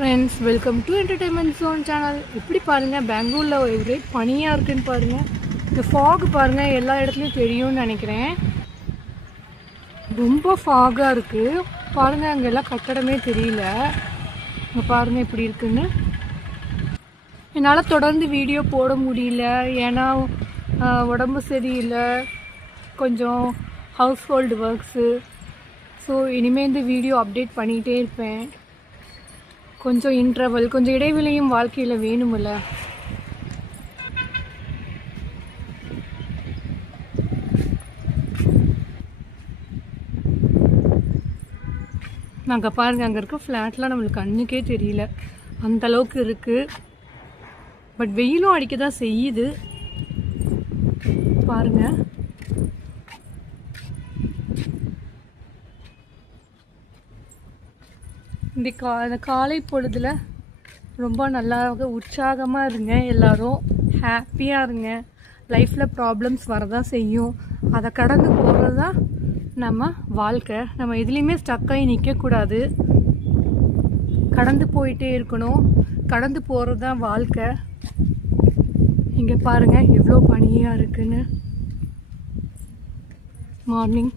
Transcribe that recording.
Friends, welcome to entertainment zone channel. எப்படி பாருங்கள், பெங்களூரில் ஒரே பனியாக இருக்குதுன்னு பாருங்கள். இந்த ஃபாக் பாருங்கள், எல்லா இடத்துலையும் தெரியும்னு நினைக்கிறேன். ரொம்ப ஃபாகாக இருக்குது பாருங்கள். அங்கெல்லாம் கட்டடமே தெரியல. இங்கே பாருங்கள் எப்படி இருக்குன்னு. என்னால் தொடர்ந்து வீடியோ போட முடியல, ஏன்னா உடம்பு சரியில்லை, கொஞ்சம் ஹவுஸ் ஹோல்டு ஒர்க்ஸு. ஸோ இனிமேல் இந்த வீடியோ அப்டேட் பண்ணிகிட்டே இருப்பேன். கொஞ்சம் இன்டர்வல், கொஞ்சம் இடைவெளியும் வாழ்க்கையில் வேணுமில்ல. நாங்கள் பாருங்கள், அங்கே இருக்க ஃப்ளாட்லாம் நம்மளுக்கு கண்ணுக்கே தெரியல, அந்தளவுக்கு இருக்குது. பட் வெயிலும் அடிக்க தான் செய்யுது பாருங்கள். இந்த காலை பொழுதில் ரொம்ப நல்லா உற்சாகமாக இருங்க, எல்லோரும் ஹாப்பியாக இருங்க. லைஃப்பில் ப்ராப்ளம்ஸ் வரதான் செய்யும், அதை கடந்து போகிறது தான் நம்ம வாழ்க்கை. நம்ம எதுலேயுமே ஸ்டக்காகி நிற்கக்கூடாது, கடந்து போயிட்டே இருக்கணும். கடந்து போகிறது தான் வாழ்க்கை. இங்கே பாருங்கள் எவ்வளோ பனியாக இருக்குன்னு. மார்னிங்